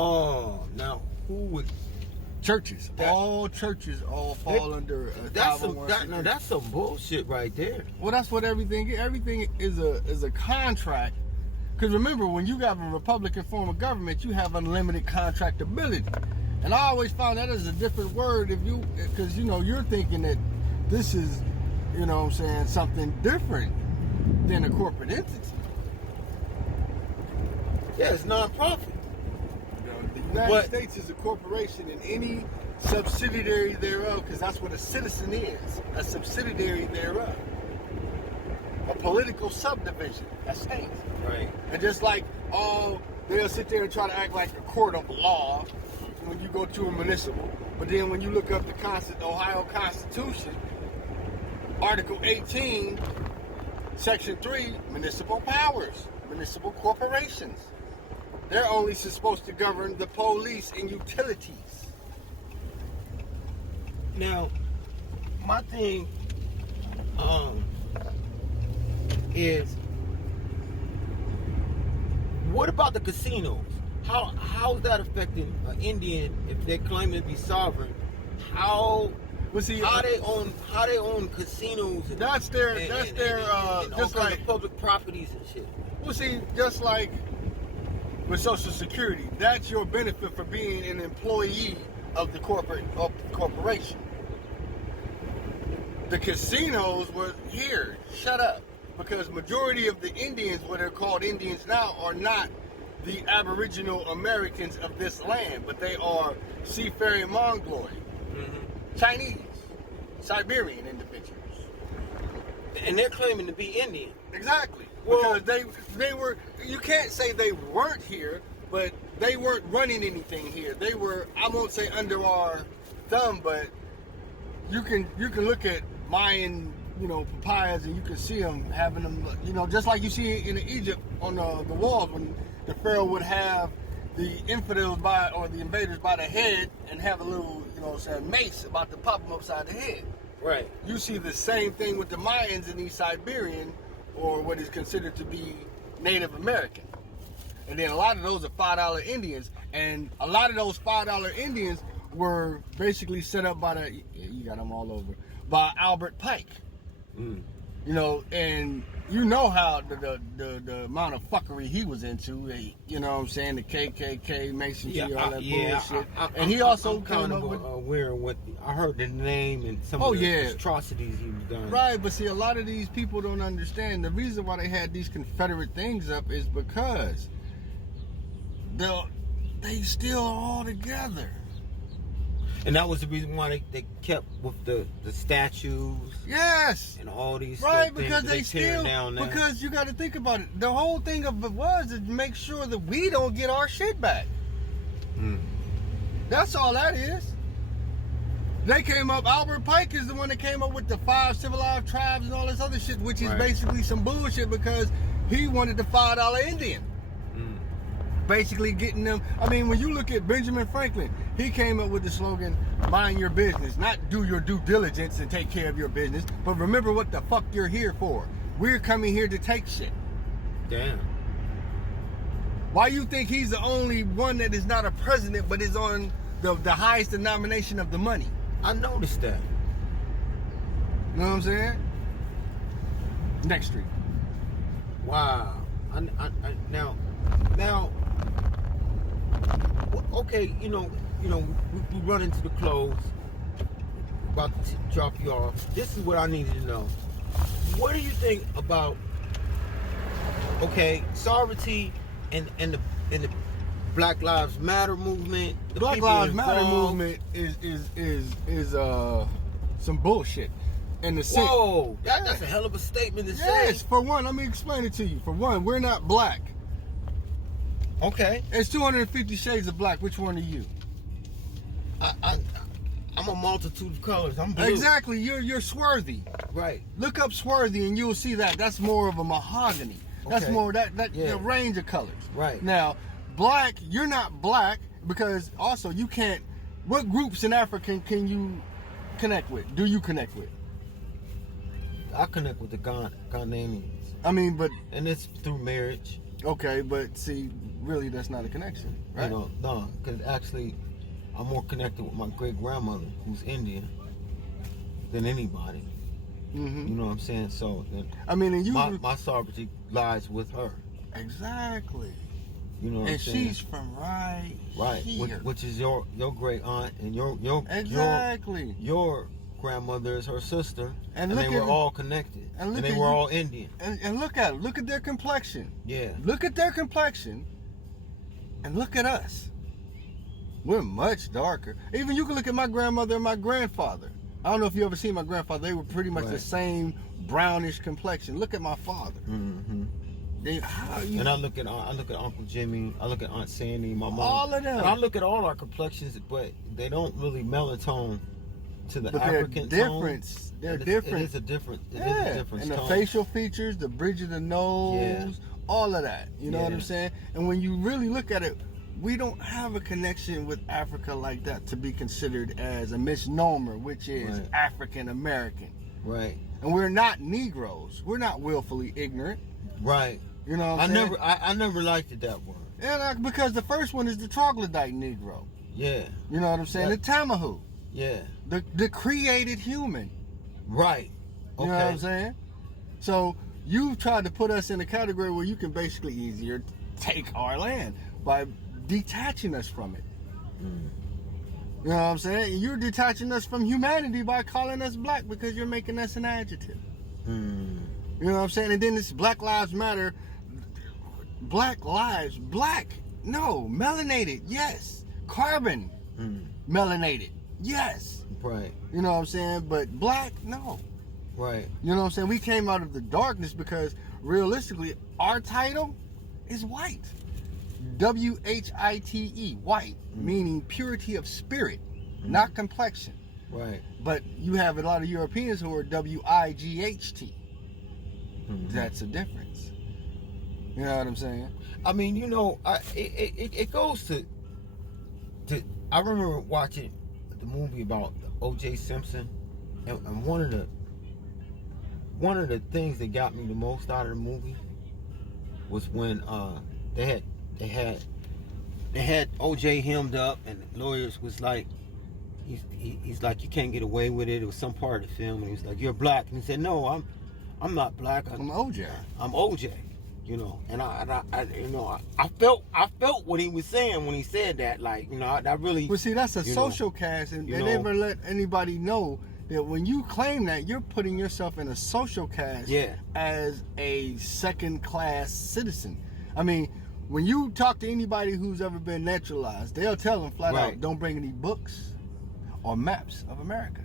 Oh, now who would? Churches. All churches all fall under That's some bullshit right there. Well, that's what everything is a contract. Because remember, when you have a Republican form of government, you have unlimited contractability. And I always found that as a different word because you're thinking that this is, something different than a corporate entity. Yeah, it's non-profit. The United States is a corporation, and any subsidiary thereof, because that's what a citizen is, a subsidiary thereof. A political subdivision, a state. Right. And just like, they'll sit there and try to act like a court of law when you go to a municipal, but then when you look up the Ohio Constitution, Article 18, Section 3, municipal powers, municipal corporations. They're only supposed to govern the police and utilities. Now, my thing is, what about the casinos? How is that affecting an Indian if they're claiming to be sovereign? How they own casinos? And, that's their just like public properties and shit. Well, see, just like with Social Security, that's your benefit for being an employee of the corporation. The casinos were here. Shut up. Because majority of the Indians, what are called Indians now, are not the Aboriginal Americans of this land, but they are seafaring Mongoloid, Chinese, Siberian individuals. And they're claiming to be Indian. Exactly. Well, because they were, you can't say they weren't here, but they weren't running anything here. They were, I won't say under our thumb, but you can look at Mayan, papayas, and you can see them having them, just like you see in Egypt on the walls when the pharaoh would have the infidels or the invaders by the head and have a little, mace about to pop them upside the head. Right. You see the same thing with the Mayans and these Siberian, or what is considered to be Native American. And then a lot of those are $5 Indians, and a lot of those $5 Indians were basically set up by you got them all over, by Albert Pike. And how the amount of fuckery he was into, the KKK, Masonry, all that bullshit. And he also kind of aware of what I heard the name and some of the atrocities he was done. Right, but see, a lot of these people don't understand. The reason why they had these Confederate things up is because they still are all together. And that was the reason why they kept with the statues. Yes. And all these right, because they still down now. Because you got to think about it. The whole thing of it was to make sure that we don't get our shit back. That's all that is. They came up. Albert Pike is the one that came up with the 5 civilized tribes and all this other shit, which is basically some bullshit because he wanted the $5 Indian. Basically getting them. I mean, when you look at Benjamin Franklin, he came up with the slogan, mind your business, not do your due diligence and take care of your business, but remember what the fuck you're here for. We're coming here to take shit. Damn. Why you think he's the only one that is not a president but is on the highest denomination of the money? I noticed that. You know what I'm saying? Next street. Wow. Now, okay, we run into the close, about to drop you off. This is what I needed to know. What do you think about, sovereignty and the Black Lives Matter movement? The Black Lives Matter movement is some bullshit. In the sense, whoa, that's a hell of a statement to say. Yes, for one, let me explain it to you. For one, we're not black. Okay. It's 250 shades of black. Which one are you? I'm a multitude of colors. I'm blue. Exactly. You're swarthy. Right. Look up swarthy and you'll see that. That's more of a mahogany. That's more the range of colors. Right. Now, black, you're not black because also you can't. What groups in Africa can you connect with? Do you connect with? I connect with the Ghanaians. I mean, but and it's through marriage. Okay, but see, really that's not a connection, right? You know, no, because actually, I'm more connected with my great grandmother, who's Indian, than anybody. Mm-hmm. You know what I'm saying? So, I mean, and my sovereignty lies with her. Exactly. You know what I'm saying? And she's from right here. Which is your great aunt and your exactly. Your grandmother is her sister, and they were all connected, and they were all Indian. And look at their complexion. Yeah. Look at their complexion, and look at us. We're much darker. Even you can look at my grandmother and my grandfather. I don't know if you ever seen my grandfather. They were pretty much the same brownish complexion. Look at my father. Mm-hmm. And I look at Uncle Jimmy, I look at Aunt Sandy, my mom. All of them. And I look at all our complexions, but they don't really melatonin to the African difference. tone. They're different. It is a different. It is a different and the tone. facial features, the bridge of the nose, all of that. You know what I'm saying? And when you really look at it, we don't have a connection with Africa like that to be considered as a misnomer, which is African American. Right. And we're not Negroes. We're not willfully ignorant. Right. You know what I'm saying? I never liked it that word. Yeah, because the first one is the troglodyte Negro. Yeah. You know what I'm saying? The Tamahu. Yeah. The created human. Right. Okay. You know what I'm saying? So you've tried to put us in a category where you can basically easier take our land by detaching us from it. Mm. You know what I'm saying? You're detaching us from humanity by calling us black because you're making us an adjective. Mm. You know what I'm saying? And then this Black Lives Matter. Black lives, black, no, melanated, yes. Carbon, melanated, yes. Right. You know what I'm saying? But black, no. Right. You know what I'm saying? We came out of the darkness because realistically, our title is white. WHITE, white, meaning purity of spirit, not complexion. Right. But you have a lot of Europeans who are WIGHT. That's a difference. You know what I'm saying? I mean, you know, it goes to. I remember watching the movie about O.J. Simpson, and one of the things that got me the most out of the movie was when they had O.J. hemmed up, and the lawyers was like, he's like, you can't get away with it. It was some part of the film, and he was like, you're black, and he said, no, I'm not black. I'm O.J. I'm O.J. You know, and I felt what he was saying when he said that. Like, you know, I really. But see, that's a social cast, and they never let anybody know that when you claim that, you're putting yourself in a social cast as a second-class citizen. I mean, when you talk to anybody who's ever been naturalized, they'll tell them flat out, don't bring any books or maps of America.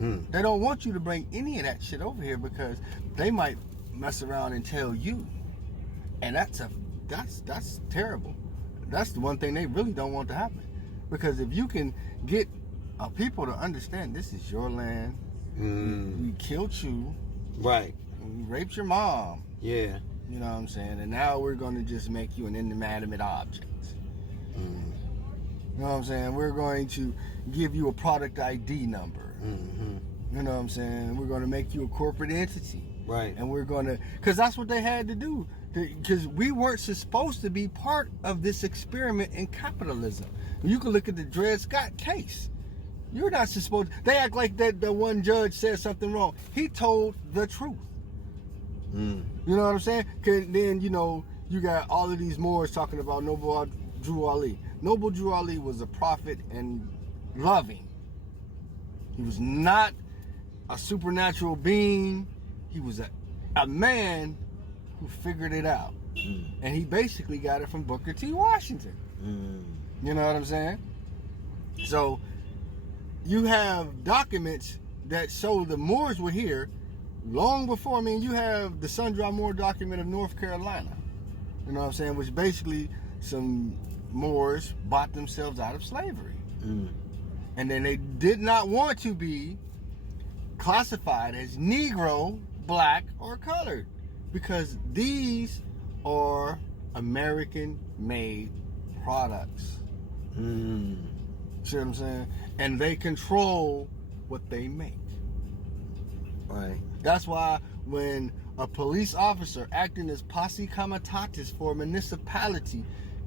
They don't want you to bring any of that shit over here because they might mess around and tell you, and that's terrible. That's the one thing they really don't want to happen, because if you can get people to understand this is your land, we killed you, right? We raped your mom, you know what I'm saying, and now we're going to just make you an inanimate object. You know what I'm saying? We're going to give you a product ID number. You know what I'm saying? We're going to make you a corporate entity. Right. And we're going to, because that's what they had to do. Because we weren't supposed to be part of this experiment in capitalism. You can look at the Dred Scott case. You're not supposed, they act like that the one judge said something wrong. He told the truth. You know what I'm saying? Cause then, you know, you got all of these Moors talking about Noble Drew Ali. Noble Drew Ali was a prophet and loving. He was not a supernatural being. He was a man who figured it out. And he basically got it from Booker T. Washington. You know what I'm saying? So you have documents that show the Moors were here long before. I mean, you have the Sundry Moore document of North Carolina. You know what I'm saying? Which basically some Moors bought themselves out of slavery. And then they did not want to be classified as Negro, black, or colored, because these are American-made products. See what I'm saying? And they control what they make. Right. That's why when A police officer acting as posse comitatus for a municipality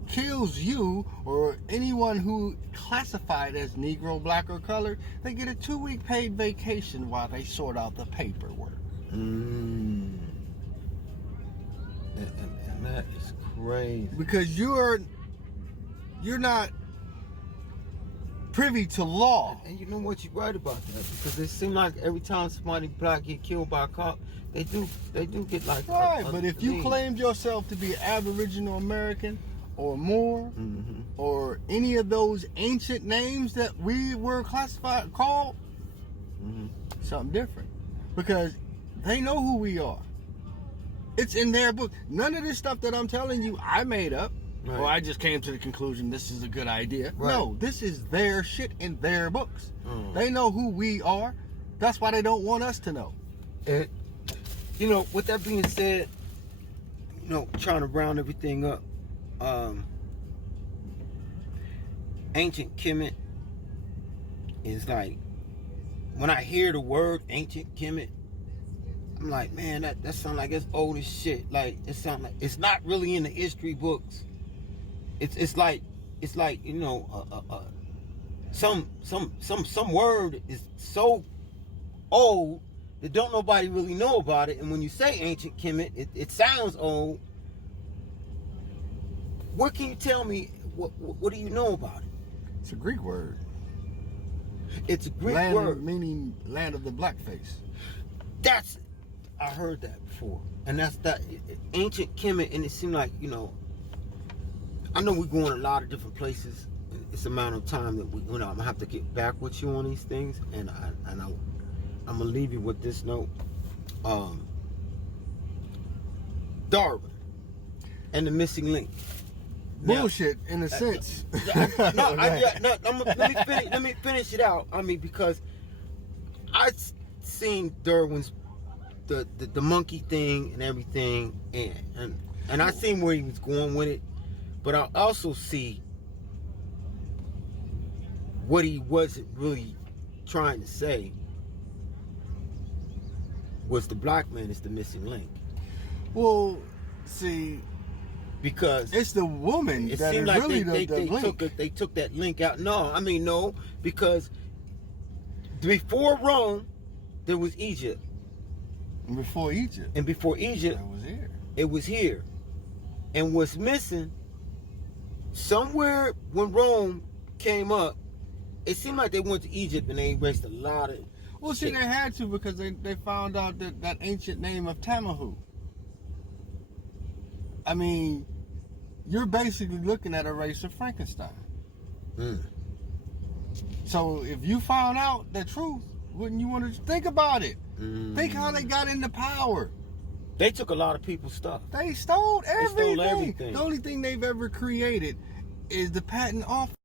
kills you or anyone who classified as Negro, Black, or colored, they get a 2-week paid vacation while they sort out the paperwork. And that is crazy. Because you're not privy to law. And you know what, you're right about that, because it seems like every time somebody black get killed by a cop, they do get like right. But if you claimed yourself to be Aboriginal American or Moor, or any of those ancient names that we were called, something different, because they know who we are. It's in their book. None of this stuff that I'm telling you I made up. Right. Or I just came to the conclusion this is a good idea. Right. No, this is their shit in their books. They know who we are. That's why they don't want us to know. And, you know, with that being said, you know, trying to round everything up, ancient Kemet is like, when I hear the word ancient Kemet, I'm like, man, that sounds like it's old as shit. Like, it sounds like it's not really in the history books. It's like you know, some word is so old that don't nobody really know about it. And when you say ancient Kemet, it sounds old. What can you tell me? What do you know about it? It's a Greek word. It's a Greek land, word meaning land of the blackface. I heard that before, and that's that ancient Kemet. And it seemed like, you know, I know we're going a lot of different places. It's a matter of time that we, you know, I'm gonna have to get back with you on these things, and I'm gonna leave you with this note. Darwin and the missing link. Bullshit, in a sense. Let me finish it out. I mean, because I seen Darwin's the monkey thing and everything, and I seen where he was going with it, but I also see what he wasn't really trying to say was the black man is the missing link. Well, see, because it's the woman it that seemed is like really they the link. they took that link out. No, because before Rome there was Egypt. And before Egypt. And before Egypt, it was here. And what's missing, somewhere when Rome came up, it seemed like they went to Egypt and they erased a lot of Well, see, they had to, because they found out that ancient name of Tamahu. I mean, you're basically looking at a race of Frankenstein. So if you found out the truth, wouldn't you want to think about it? Think how they got into power. They took a lot of people's stuff. They stole everything. They stole everything. The only thing they've ever created is the patent office.